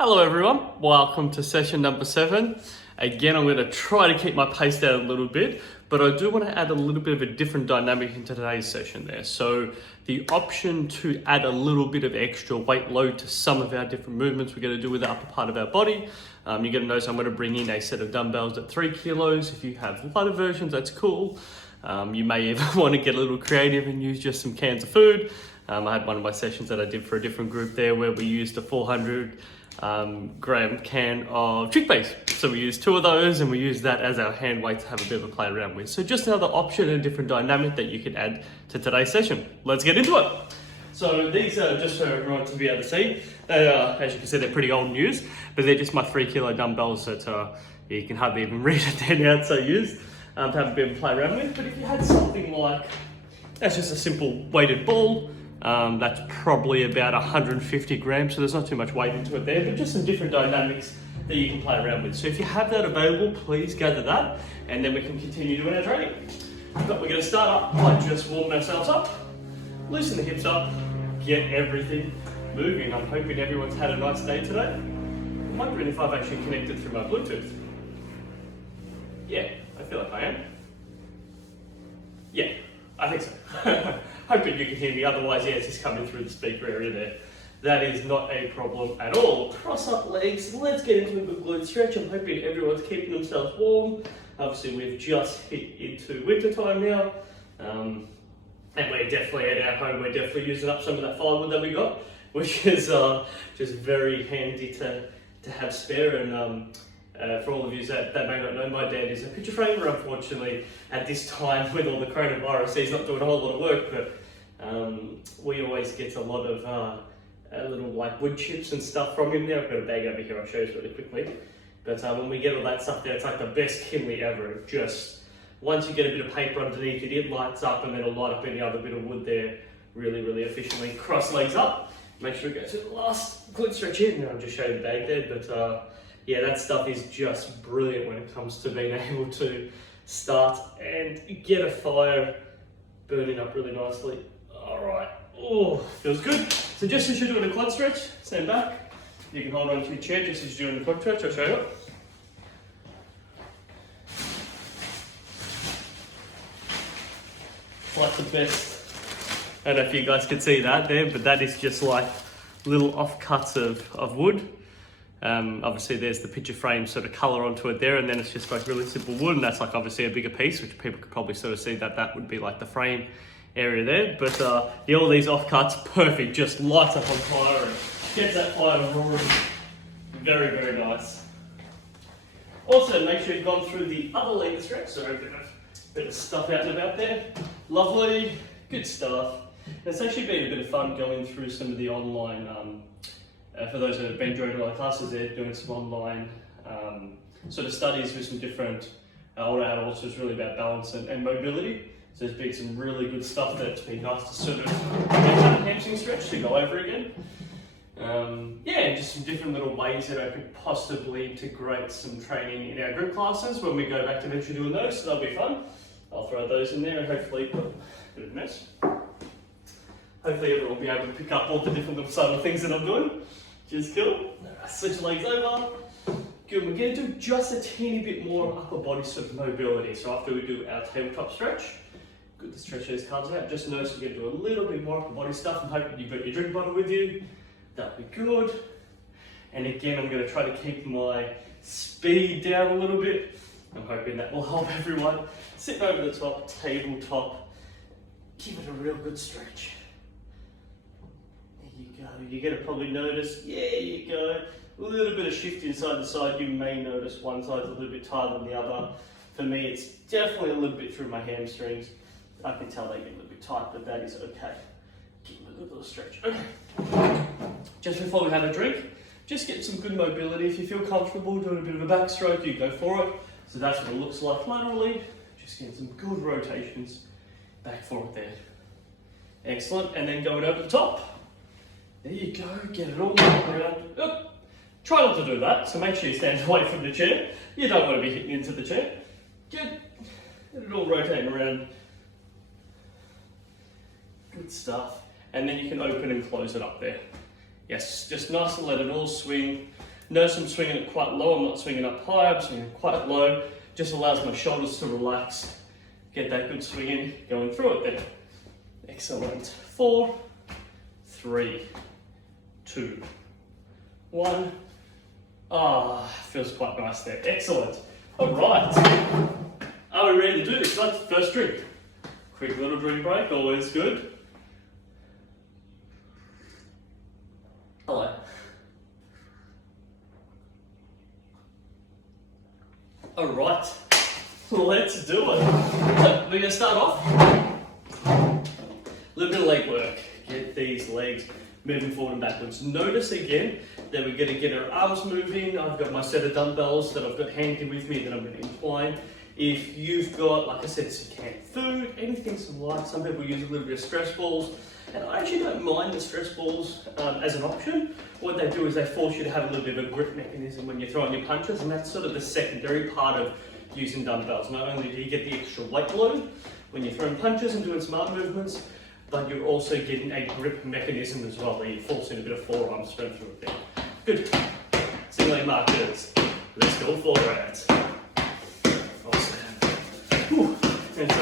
Hello everyone, welcome to session number 7. Again, I'm going to try to keep my pace down a little bit, but I do want to add a little bit of a different dynamic into today's session there. So the option to add a little bit of extra weight load to some of our different movements we're going to do with the upper part of our body. You're going to notice I'm going to bring in a set of dumbbells at 3 kilos. If you have lighter versions, that's cool. You may even want to get a little creative and use just some cans of food. I had one of my sessions that I did for a different group there where we used a 400 gram can of chickpeas. So we used 2 of those and we used that as our hand weight to have a bit of a play around with. So just another option and a different dynamic that you can add to today's session. Let's get into it. So these are just for everyone to be able to see. They are, as you can see, they're pretty old news, but they're just my 3 kilo dumbbells that you can hardly even read it, they're now so used to have a bit of a play around with. But if you had something like, that's just a simple weighted ball, that's probably about 150 grams, so there's not too much weight into it there, but just some different dynamics that you can play around with. So if you have that available, please gather that, and then we can continue doing our training. But we're going to start up by just warming ourselves up, loosen the hips up, get everything moving. I'm hoping everyone's had a nice day today. I'm wondering if I've actually connected through my Bluetooth. Yeah, I feel like I am. Yeah, I think so. Hoping you can hear me, otherwise, yeah, it's just coming through the speaker area there. That is not a problem at all. Cross up legs, let's get into a good glute stretch. I'm hoping everyone's keeping themselves warm. Obviously, we've just hit into winter time now. And we're definitely at our home, we're definitely using up some of that firewood that we got, which is just very handy to have spare. And for all of you that may not know, my dad is a picture framer. Unfortunately, at this time with all the coronavirus, he's not doing a whole lot of work, but we always get a lot of little like wood chips and stuff from him there. I've got a bag over here, I'll show you really quickly. But when we get all that stuff there, it's like the best kindling ever. Just once you get a bit of paper underneath it, it lights up and then it'll light up any other bit of wood there really, really efficiently. Cross legs up, make sure we go to the last glute stretch in, and I'll just show you the bag there. But yeah, that stuff is just brilliant when it comes to being able to start and get a fire burning up really nicely. All right, oh, feels good. So just as you're doing a quad stretch, stand back. You can hold on to your chair just as you're doing the quad stretch, I'll show you. Like the best. I don't know if you guys can see that there, but that is just like little offcuts of wood. Obviously there's the picture frame sort of colour onto it there, and then it's just like really simple wood, and that's like obviously a bigger piece, which people could probably sort of see that would be like the frame area there. But yeah, all these offcuts, perfect, just lights up on fire and gets that fire roaring. Very, very nice. Also, make sure you've gone through the other leg stretch, so a bit of stuff out and about there. Lovely, good stuff. It's actually been a bit of fun going through some of the online, for those that have been joining all the classes, they're doing some online sort of studies with some different older adults. So it's really about balance and mobility. So there's been some really good stuff that's been nice to sort of get that hamstring stretch to go over again. Yeah, just some different little ways that I could possibly integrate some training in our group classes when we go back to eventually doing those, so that'll be fun. I'll throw those in there and hopefully put a bit of a mess. Hopefully everyone will be able to pick up all the different little subtle things that I'm doing, which is cool. Switch legs over. Good, we're going to do just a teeny bit more upper body sort of mobility. So after we do our tabletop stretch, good to stretch those calves out. Just notice we're going to do a little bit more upper body stuff. I'm hoping you've got your drink bottle with you. That'll be good. And again, I'm going to try to keep my speed down a little bit. I'm hoping that will help everyone. Sitting over the top, tabletop, give it a real good stretch. There you go. You're going to probably notice, yeah, you go. A little bit of shift inside the side. You may notice one side's a little bit tighter than the other. For me, it's definitely a little bit through my hamstrings. I can tell they get a little bit tight, but that is okay. Give them a good little stretch. Okay. Just before we have a drink, just get some good mobility. If you feel comfortable doing a bit of a backstroke, you go for it. So that's what it looks like laterally. Just getting some good rotations back for it there. Excellent. And then going over the top. There you go. Get it all around. Oh. Try not to do that. So make sure you stand away from the chair. You don't want to be hitting into the chair. Get it all rotating around. Good stuff. And then you can open and close it up there. Yes, just nice and let it all swing. Notice I'm swinging it quite low, I'm not swinging up high, I'm swinging it quite low. Just allows my shoulders to relax. Get that good swing in, going through it then. Excellent. 4, 3, 2, 1. Ah, feels quite nice there. Excellent. All right. Are we ready to do this? That's the first drink. Quick little drink break, always good. Hello. All right, let's do it. So we're gonna start off, a little bit of leg work. Get these legs moving forward and backwards. Notice again that we're gonna get our arms moving. I've got my set of dumbbells that I've got handy with me that I'm gonna incline. If you've got, like I said, some canned food, anything some light, some people use a little bit of stress balls. And I actually don't mind the stress balls as an option. What they do is they force you to have a little bit of a grip mechanism when you're throwing your punches, and that's sort of the secondary part of using dumbbells. Not only do you get the extra weight load when you're throwing punches and doing some arm movements, but you're also getting a grip mechanism as well, where you're forcing a bit of forearm strength through it there. Good. Singling markers. Let's go 4 rounds. Awesome. Whew. It's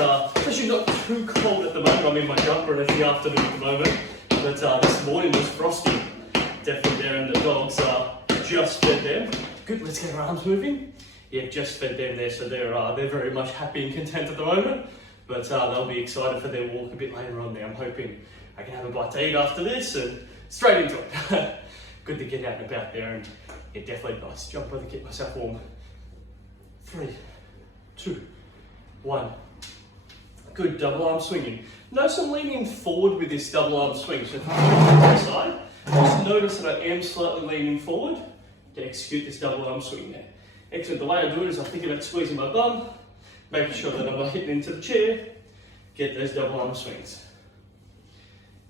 actually not too cold at the moment. I'm in my jumper and it's the afternoon at the moment. But this morning was frosty. Definitely there, and the dogs are just fed them. Good, let's get our arms moving. Yeah, just fed them there, so they're very much happy and content at the moment. But they'll be excited for their walk a bit later on there. I'm hoping I can have a bite to eat after this and straight into it. Good to get out and about there, and yeah, definitely nice jumper to get myself warm. 3, 2, 1. Good, double arm swinging. Notice I'm leaning forward with this double arm swing. So if I turn to the side, just notice that I am slightly leaning forward to execute this double arm swing there. Excellent. The way I do it is I think about squeezing my bum, making sure that I'm not hitting into the chair, get those double arm swings.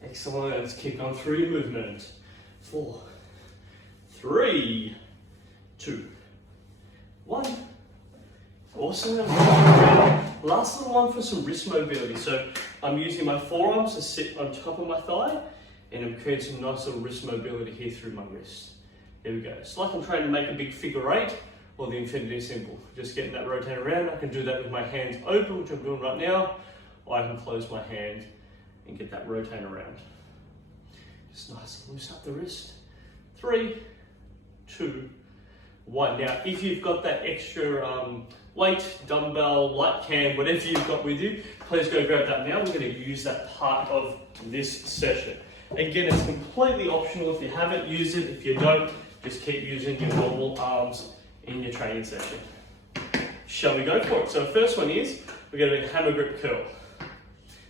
Excellent. Let's keep going through your movement. 4, 3, 2, 1. Awesome. Last little one for some wrist mobility. So I'm using my forearms to sit on top of my thigh, and I'm creating some nice little wrist mobility here through my wrist. There we go. It's like I'm trying to make a big figure 8 or the infinity symbol. Just getting that rotate around. I can do that with my hands open, which I'm doing right now, or I can close my hand and get that rotate around. Just nice and loose up the wrist. 3, 2, 1. Now, if you've got that extra weight, dumbbell, light can, whatever you've got with you, please go grab that now. We're going to use that part of this session. Again, it's completely optional if you haven't used it. If you don't, just keep using your normal arms in your training session. Shall we go for it? So the first one is, we're going to do hammer grip curl.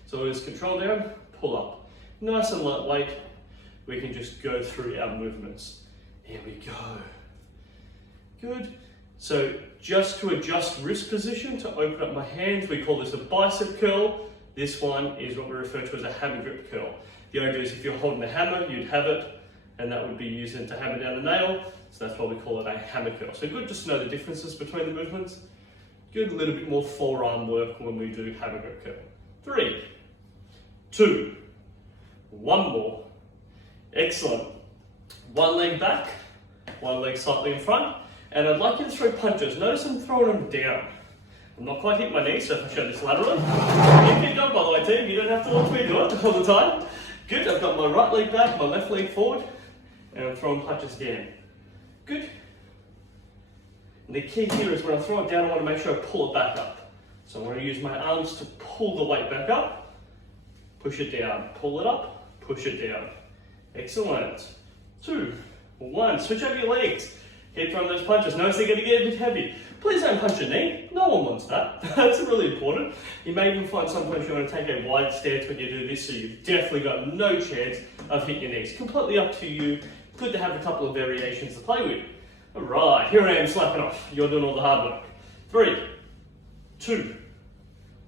So it's control down, pull up. Nice and lightweight. We can just go through our movements. Here we go. Good. So just to adjust wrist position, to open up my hands, we call this a bicep curl. This one is what we refer to as a hammer grip curl. The idea is if you're holding the hammer, you'd have it, and that would be used to hammer down the nail. So that's why we call it a hammer curl. So good just to know the differences between the movements. Good, a little bit more forearm work when we do hammer grip curl. 3, 2, 1 more. Excellent. One leg back, one leg slightly in front. And I'd like you to throw punches. Notice I'm throwing them down. I'm not quite hitting my knees, so if I show this laterally. You can go, by the way, team. You don't have to watch me do it all the time. Good, I've got my right leg back, my left leg forward, and I'm throwing punches down. Good. And the key here is when I throw it down, I want to make sure I pull it back up. So I want to use my arms to pull the weight back up, push it down, pull it up, push it down. Excellent. 2, 1, switch over your legs. Keep throwing those punches. Notice they're going to get a bit heavy. Please don't punch your knee. No one wants that. That's really important. You may even find sometimes you want to take a wide stance when you do this, so you've definitely got no chance of hitting your knees. Completely up to you. Good to have a couple of variations to play with. All right, here I am slapping off. You're doing all the hard work. 3, 2,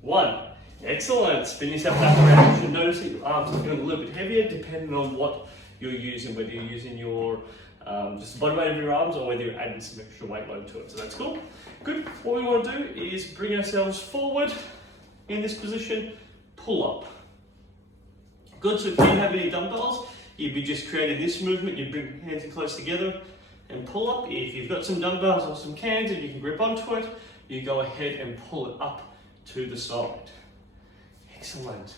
1. Excellent. Spin yourself back around. You should notice that your arms are feeling a little bit heavier depending on what you're using, whether you're using your just the body weight of your arms or whether you're adding some extra weight load to it. So that's cool. Good. What we want to do is bring ourselves forward in this position, pull up. Good. So if you have any dumbbells, you'd be just creating this movement. You bring your hands in close together and pull up. If you've got some dumbbells or some cans and you can grip onto it, you go ahead and pull it up to the side. Excellent.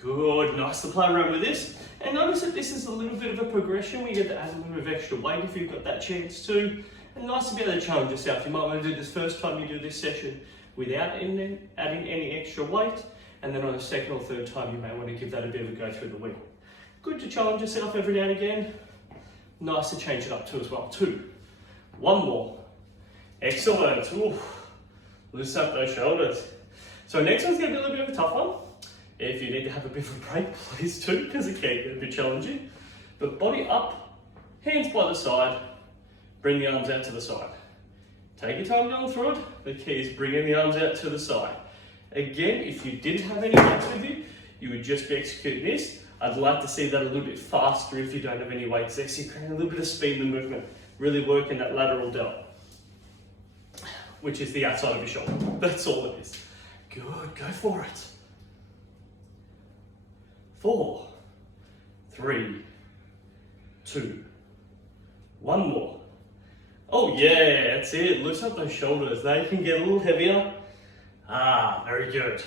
Good, nice to play around with this. And notice that this is a little bit of a progression. We get to add a little bit of extra weight if you've got that chance to. And nice to be able to challenge yourself. You might want to do this first time you do this session without adding any extra weight. And then on the second or third time, you may want to give that a bit of a go through the week. Good to challenge yourself every now and again. Nice to change it up too as well. 2. 1 more. Excellent. Ooh. Loosen up those shoulders. So next one's going to be a little bit of a tough one. If you need to have a bit of a break, please do, because it can get a bit challenging. But body up, hands by the side, bring the arms out to the side. Take your time going through it. The key is bringing the arms out to the side. Again, if you didn't have any weights with you, you would just be executing this. I'd like to see that a little bit faster if you don't have any weights there. So you're creating a little bit of speed in the movement, really working that lateral delt, which is the outside of your shoulder. That's all it is. Good, go for it. 4, 3, 2, 1 more. Oh yeah, that's it. Loosen up those shoulders. They can get a little heavier. Very good.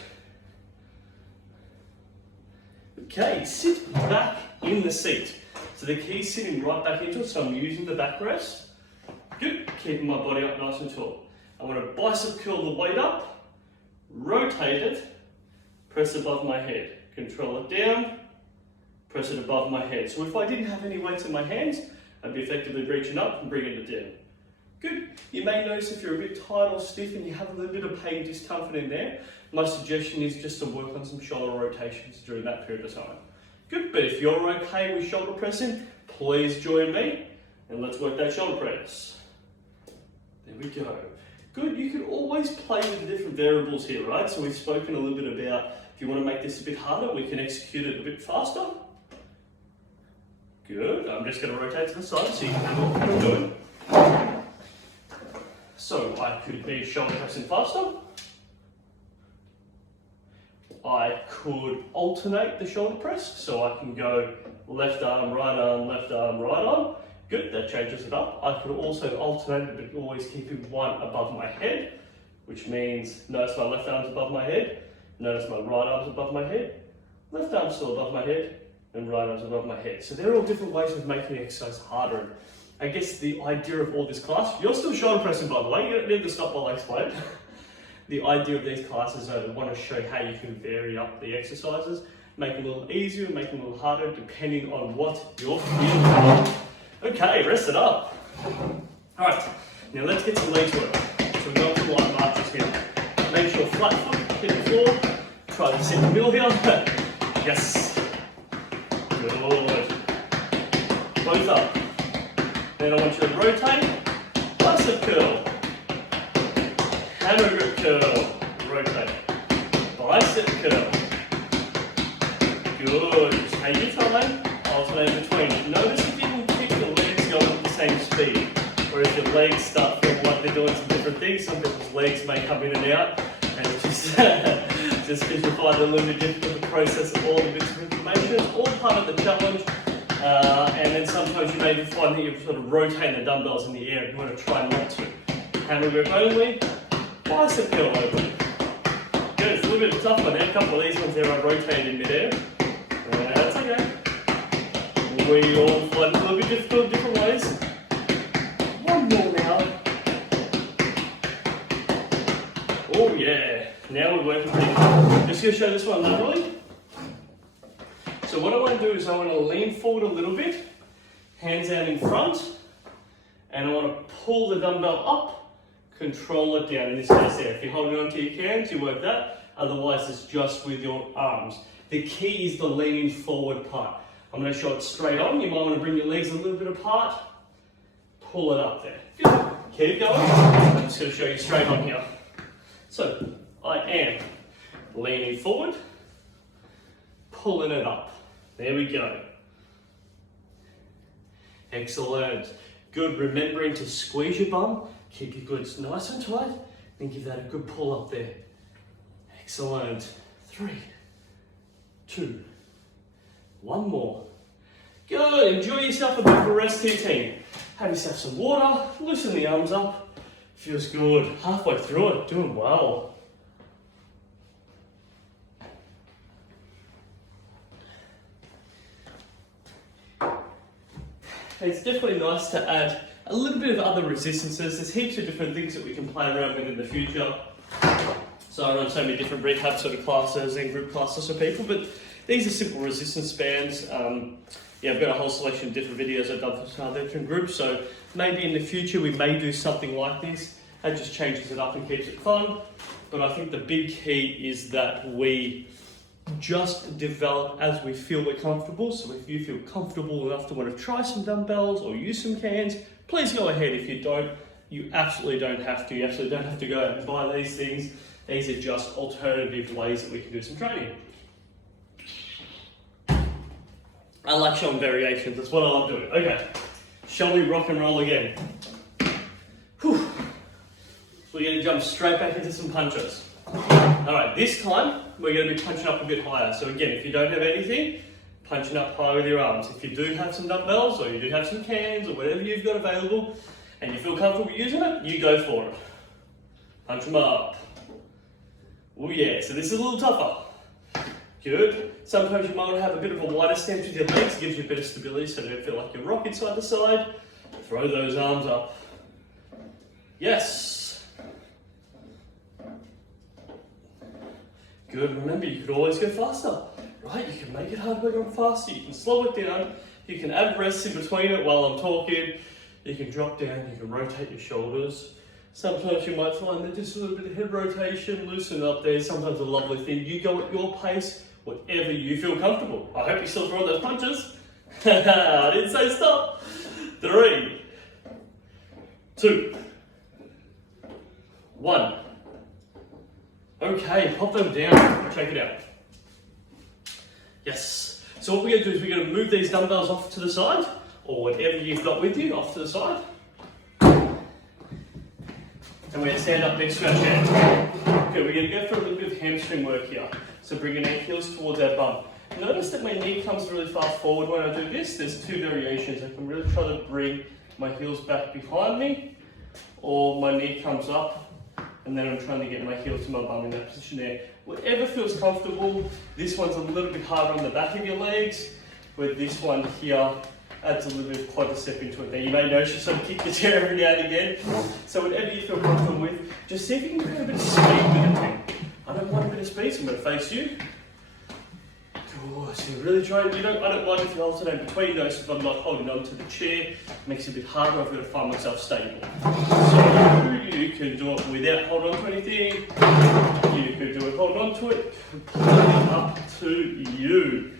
Okay, sit back in the seat. So the key is sitting right back into it, so I'm using the backrest. Good, keeping my body up nice and tall. I want to bicep curl the weight up, rotate it, press above my head. Control it down, press it above my head. So if I didn't have any weights in my hands, I'd be effectively reaching up and bringing it down. Good. You may notice if you're a bit tight or stiff and you have a little bit of pain, discomfort in there, my suggestion is just to work on some shoulder rotations during that period of time. Good, but if you're okay with shoulder pressing, please join me and let's work that shoulder press. There we go. Good, you can always play with the different variables here, right? So we've spoken a little bit about if you want to make this a bit harder, we can execute it a bit faster. Good, I'm just going to rotate to the side so you can have what I'm doing. So I could be shoulder pressing faster. I could alternate the shoulder press, so I can go left arm, right arm, left arm, right arm. Good, that changes it up. I could also alternate it, but always keeping one above my head, which means notice my left arm's above my head. Notice my right arm's above my head, left arm's still above my head, and right arm's above my head. So they're all different ways of making the exercise harder. And I guess the idea of all this class, you're still shoulder pressing by the way, you don't need to stop while I explain. The idea of these classes is I want to show how you can vary up the exercises, make them a little easier, make them a little harder, depending on what you're feeling. Okay, rest it up. All right, now let's get some legs work. So we're going to light marches here. Make sure flat foot, hit the floor, try to sit in the middle here. Yes. Good. Both up. Then I want you to rotate, bicep curl, hammer grip curl, rotate, bicep curl. Good. Just take your time, alternate between. Notice if you can keep your legs going at the same speed, or if your legs start feeling like they're doing some different things. Some people's legs may come in and out, and it's just because you find it a little bit difficult to process all the bits of information. It's all part of the challenge. And then sometimes you may find that you're sort of rotating the dumbbells in the air and you want to try not to. Hammer grip only, bicep curl open. Good, it's a little bit of a tough one there. A couple of these ones there are rotated in mid-air. That's okay. We all find it a little bit difficult in different ways. One more now. Oh yeah, now we're working pretty good. Just going to show this one laterally. So what I want to do is I want to lean forward a little bit, hands out in front, and I want to pull the dumbbell up, control it down. In this case there, if you're holding on to your cans, you work that. Otherwise, it's just with your arms. The key is the leaning forward part. I'm going to show it straight on. You might want to bring your legs a little bit apart, pull it up there. Good. Keep going. I'm just going to show you straight on here. So I am leaning forward, pulling it up. There we go. Excellent. Good. Remembering to squeeze your bum, keep your glutes nice and tight, and give that a good pull up there. Excellent. 3, 2, 1 more. Good, enjoy yourself a bit of a rest here, team. Have yourself some water, loosen the arms up. Feels good. Halfway through it, doing well. It's definitely nice to add a little bit of other resistances. There's heaps of different things that we can play around with in the future. So I run so many different rehab sort of classes and group classes for people, but these are simple resistance bands. Yeah, I've got a whole selection of different videos I've done for other different groups, so maybe in the future we may do something like this. That just changes it up and keeps it fun. But I think the big key is that we just develop as we feel we're comfortable. So if you feel comfortable enough to want to try some dumbbells or use some cans, please go ahead. If you don't, you absolutely don't have to. You absolutely don't have to go out and buy these things. These are just alternative ways that we can do some training. I like showing variations, that's what I love doing. Okay, shall we rock and roll again? Whew. We're going to jump straight back into some punches. Alright, this time we're going to be punching up a bit higher. So again, if you don't have anything, punching up higher with your arms. If you do have some dumbbells or you do have some cans or whatever you've got available and you feel comfortable using it, you go for it. Punch them up. Oh yeah, so this is a little tougher. Good. Sometimes you might want to have a bit of a wider stance with your legs, gives you a bit of stability so you don't feel like you're rocking side to side. Throw those arms up. Yes. Good. Remember, you could always go faster, right? You can make it harder by going faster. You can slow it down. You can add rests in between it while I'm talking. You can drop down. You can rotate your shoulders. Sometimes you might find that just a little bit of head rotation, loosen up there. Sometimes a lovely thing. You go at your pace, whatever you feel comfortable. I hope you still throw those punches. I didn't say stop. 3, 2, 1. Okay, pop them down. Check it out. Yes. So what we're going to do is we're going to move these dumbbells off to the side, or whatever you've got with you, off to the side. And we're going to stand up next to our chair. Okay, we're going to go for a little bit of hamstring work here. So bringing our heels towards our bum. Notice that my knee comes really far forward when I do this. There's 2 variations. I can really try to bring my heels back behind me, or my knee comes up and then I'm trying to get my heels to my bum in that position there. Whatever feels comfortable. This one's a little bit harder on the back of your legs, where this one here adds a little bit of quadricep into it. Now you may notice you sort of kick the chair every now and again. So whatever you feel comfortable with, just see if you can create a bit of speed with it. I don't want a bit of speed, so I'm going to face you. Good, so you're really trying, I don't mind if you alternate between those if I'm not holding on to the chair. It makes it a bit harder, I've got to find myself stable. So you can do it without holding on to anything. You can do it holding on to it. Completely up to you.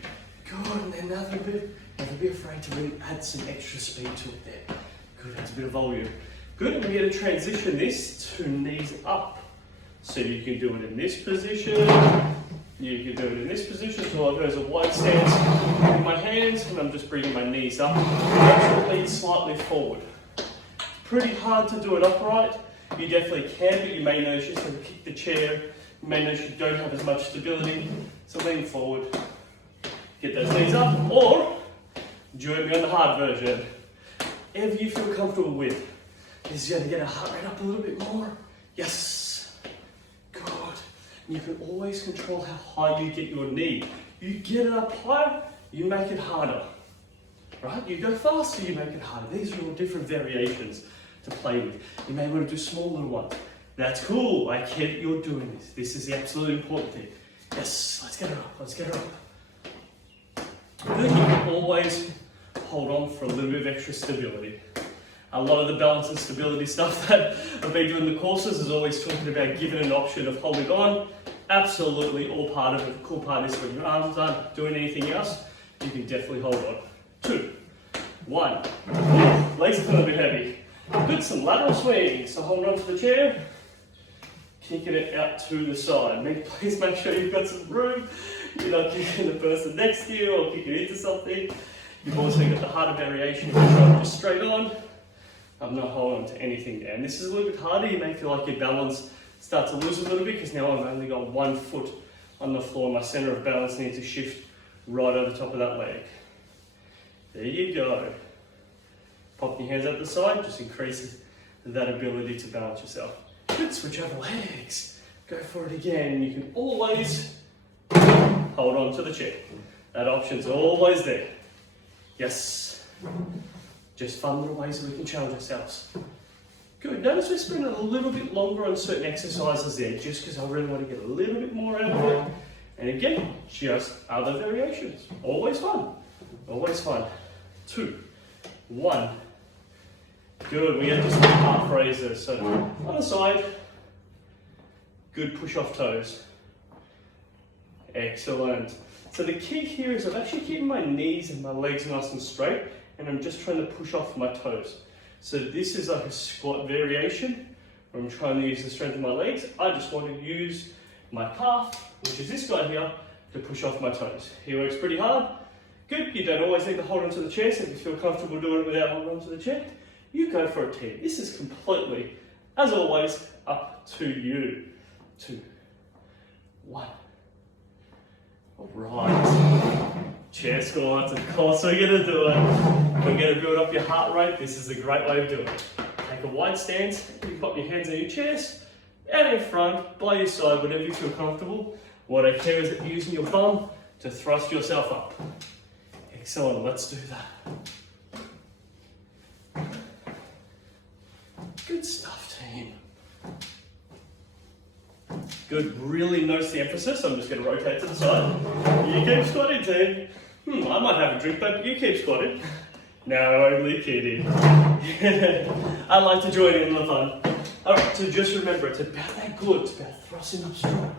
Good, and then never be afraid to really add some extra speed to it there. Good, adds a bit of volume. Good, and we're going to transition this to knees up. So you can do it in this position, you can do it in this position, so I'll go as a wide stance with my hands, and I'm just bringing my knees up, actually slightly forward. It's pretty hard to do it upright. You definitely can, but you may notice you sort of kick the chair, you may notice you don't have as much stability, so lean forward, get those knees up, or join me on the hard version. Whatever you feel comfortable with. This is going to get our heart rate up a little bit more. Yes. Good. And you can always control how high you get your knee. You get it up higher, you make it harder. Right? You go faster, you make it harder. These are all different variations to play with. You may want to do small little ones. That's cool. I get you're doing this. This is the absolute important thing. Yes. Let's get her up. Let's get her up. Good. You can always hold on for a little bit of extra stability. A lot of the balance and stability stuff that I've been doing in the courses is always talking about giving an option of holding on. Absolutely all part of it. The cool part is when your arms aren't doing anything else, you can definitely hold on. 2, 1. Legs are feeling a bit heavy. Good, some lateral swings. So hold on to the chair, kicking it out to the side. Please make sure you've got some room. You're not kicking the person next to you or kicking into something. You've also got the harder variation if you're trying just straight on. I'm not holding on to anything there. And this is a little bit harder. You may feel like your balance starts to lose a little bit because now I've only got 1 foot on the floor. My center of balance needs to shift right over the top of that leg. There you go. Pop your hands up the side, just increases that ability to balance yourself. Good, switch over legs. Go for it again. You can always hold on to the chair. That option's always there. Yes. Just fun little ways that we can challenge ourselves. Good, notice we're spending a little bit longer on certain exercises there, just because I really want to get a little bit more out of it. And again, just other variations. Always fun. Always fun. 2, 1. Good, we get just half raises. So on the side, good push off toes. Excellent. So the key here is I'm actually keeping my knees and my legs nice and straight, and I'm just trying to push off my toes. So this is like a squat variation where I'm trying to use the strength of my legs. I just want to use my calf, which is this guy here, to push off my toes. He works pretty hard. Good, you don't always need to hold onto the chair, so if you feel comfortable doing it without holding onto the chair, you go for a team. This is completely, as always, up to you. 2, 1. All right. Chair squats, of course we're going to do it. We're going to build up your heart rate. This is a great way of doing it. Take a wide stance, you pop your hands on your chest, out in front, by your side, whatever you feel comfortable. What I care is that you're using your bum to thrust yourself up. Excellent, let's do that. Good stuff, team. Good, really notice the emphasis. I'm just going to rotate to the side. You keep squatting, team. I might have a drink, but you keep squatting. No, only kidding. I like to join in on the fun. Alright, so just remember, it's about that glute, it's about thrusting up strong.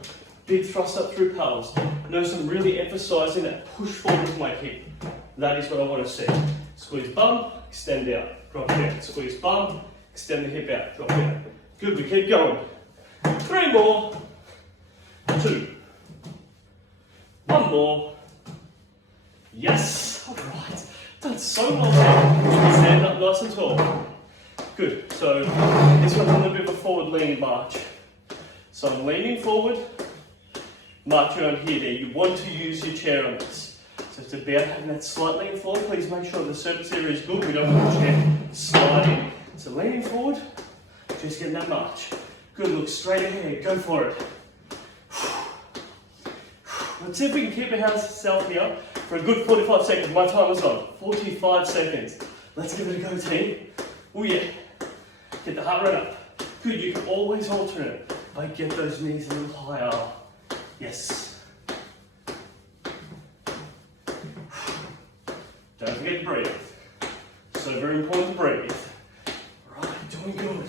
Big thrust up through pelvis. Notice I'm really emphasizing that push forward with my hip. That is what I want to see. Squeeze bum, extend out, drop down. Squeeze bum, extend the hip out, drop down. Good, we keep going. 3 more. 2. 1 more. Yes. All right. Done so well there. Stand up nice and tall. Good. So this one's a little bit of a forward leaning march. So I'm leaning forward, marching on here. There. You want to use your chair on this. So it's about having that slight lean forward. Please make sure the surface area is good. We don't want the chair sliding. So leaning forward, just getting that march. Good. Look straight ahead. Go for it. Let's see if we can keep ourselves here for a good 45 seconds. My time is on. 45 seconds. Let's give it a go, team. Oh yeah. Get the heart rate up. Good, you can always alternate. But get those knees a little higher. Yes. Don't forget to breathe. So very important to breathe. Right, doing good.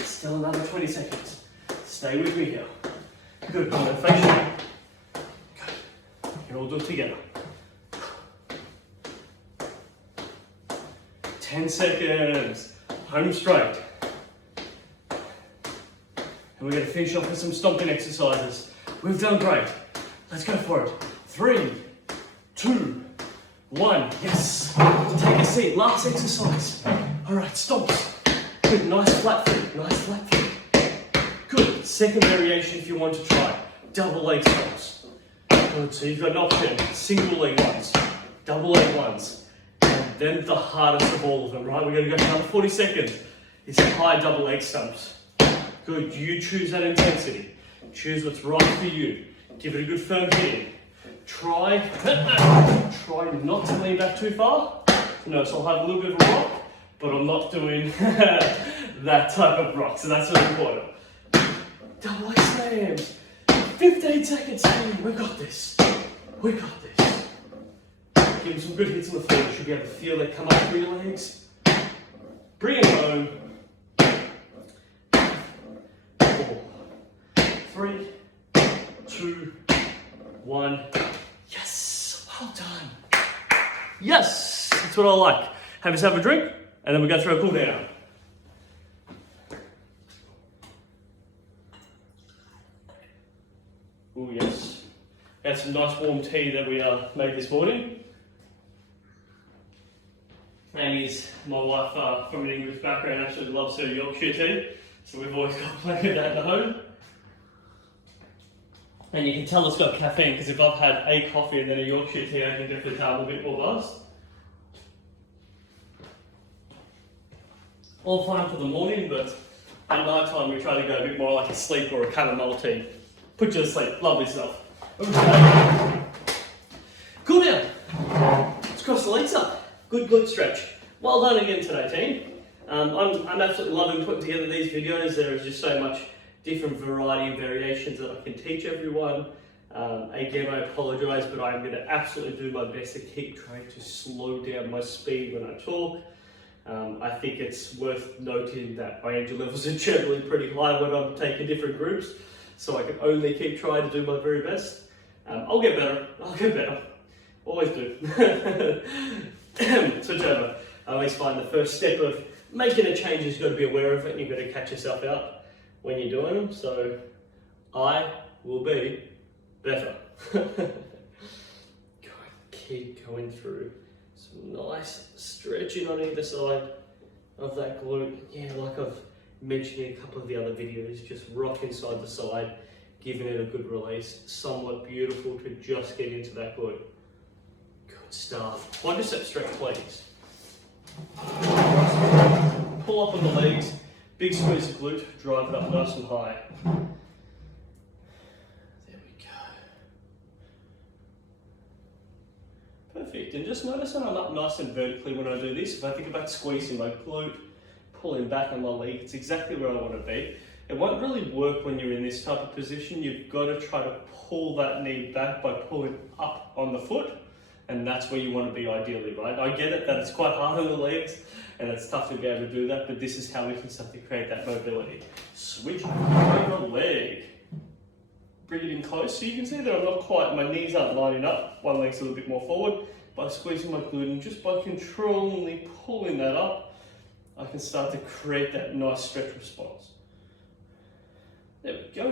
Still another 20 seconds. Stay with me here. Good, come on, face you. Good. You can all do it together. 10 seconds. Home straight. And we're going to finish off with some stomping exercises. We've done great. Let's go for it. 3, 2, 1. Yes. Take a seat. Last exercise. All right, stomps. Good, nice flat foot. Nice flat foot. Good. Second variation if you want to try. Double leg stomps. Good. So you've got an option. Single leg ones. Double leg ones. And then the hardest of all of them, right? We're going to go for another 40 seconds. It's high double leg stomps. Good. You choose that intensity. Choose what's right for you. Give it a good firm hit. Try not to lean back too far. No, so I'll have a little bit of a rock, but I'm not doing that type of rock. So that's really important. Double leg slams. 15 seconds, team. We got this. We got this. Give them some good hits on the floor. You should be able to feel that come up through your legs. Bring it home. 4, 3, 2, 1. Yes. Well done. Yes. That's what I like. Have yourself a drink, and then we go through a cool down. Oh yes. Had some nice warm tea that we made this morning. Amy's, my wife, from an English background, actually loves her Yorkshire tea, so we've always got plenty of that at home. And you can tell it's got caffeine because if I've had a coffee and then a Yorkshire tea, I can definitely tell I'm a bit more buzzed. All fine for the morning, but at night time we try to go a bit more like a sleep or a chamomile tea. Put you to sleep, lovely stuff. Okay. Cool down. Let's cross the legs up. Good glute stretch. Well done again today, team. I'm absolutely loving putting together these videos. There is just so much different variety and variations that I can teach everyone. Again, I apologise, but I'm going to absolutely do my best to keep trying to slow down my speed when I talk. I think it's worth noting that my energy levels are generally pretty high when I'm taking different groups, so I can only keep trying to do my very best. I'll get better. Always do. Switch over. I always find the first step of making a change is you've got to be aware of it and you've got to catch yourself out when you're doing them. So I will be better. Keep going through some nice stretching on either side of that glute. Yeah, like I've mentioned in a couple of the other videos, just rocking side to side, giving it a good release. Somewhat beautiful to just get into that glute. Good stuff. Quadricep stretch, please. Pull up on the legs, big squeeze of glute, drive it up nice and high. There we go. Perfect, and just notice that I'm up nice and vertically when I do this. If I think about squeezing my glute, pulling back on my leg, it's exactly where I want to be. It won't really work when you're in this type of position. You've got to try to pull that knee back by pulling up on the foot. And that's where you want to be ideally, right? I get it that it's quite hard on the legs and it's tough to be able to do that, but this is how we can start to create that mobility. Switch over leg. Bring it in close. So you can see that I'm not quite, my knees aren't lining up. One leg's a little bit more forward. By squeezing my glute and just by controllingly pulling that up, I can start to create that nice stretch response. There we go.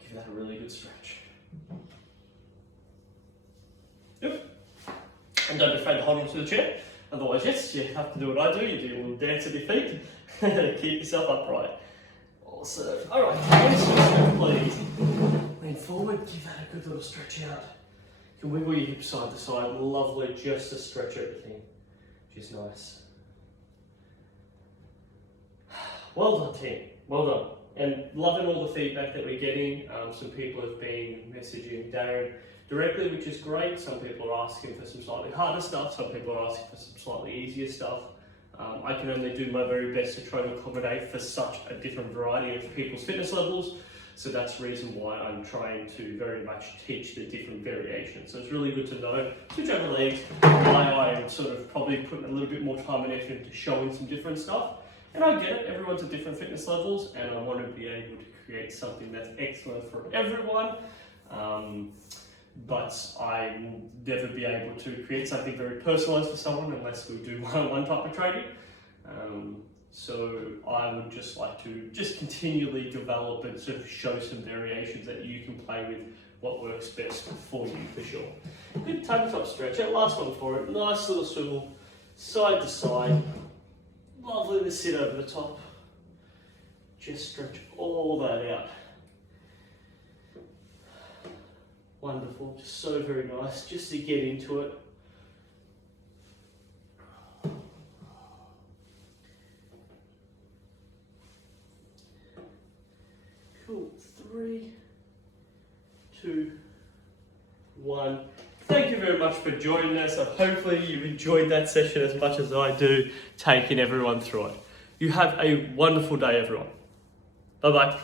Give that a really good stretch. Yep. And don't be afraid to hold onto the chair. Otherwise, yes, you have to do what I do. You do a little dance at your feet. Keep yourself upright. Awesome. All right, please. Lean forward, give that a good little stretch out. You can wiggle your hips side to side. Lovely, just to stretch everything, which is nice. Well done, team. Well done. And loving all the feedback that we're getting. Some people have been messaging Darren directly, which is great. Some people are asking for some slightly harder stuff. Some people are asking for some slightly easier stuff. I can only do my very best to try to accommodate for such a different variety of people's fitness levels. So that's the reason why I'm trying to very much teach the different variations. So it's really good to know, switch over legs, why I'm sort of probably putting a little bit more time and effort into showing some different stuff. And I get it, everyone's at different fitness levels, and I want to be able to create something that's excellent for everyone. But I will never be able to create something very personalised for someone unless we do one-on-one type of training. So I would just like to just continually develop and sort of show some variations that you can play with what works best for you, for sure. Good tabletop stretch. That last one for it. Nice little swivel, side to side. Lovely to sit over the top. Just stretch all that out. Wonderful, just so very nice, just to get into it. Cool, 3, 2, 1. Thank you very much for joining us. Hopefully you've enjoyed that session as much as I do, taking everyone through it. You have a wonderful day, everyone. Bye-bye.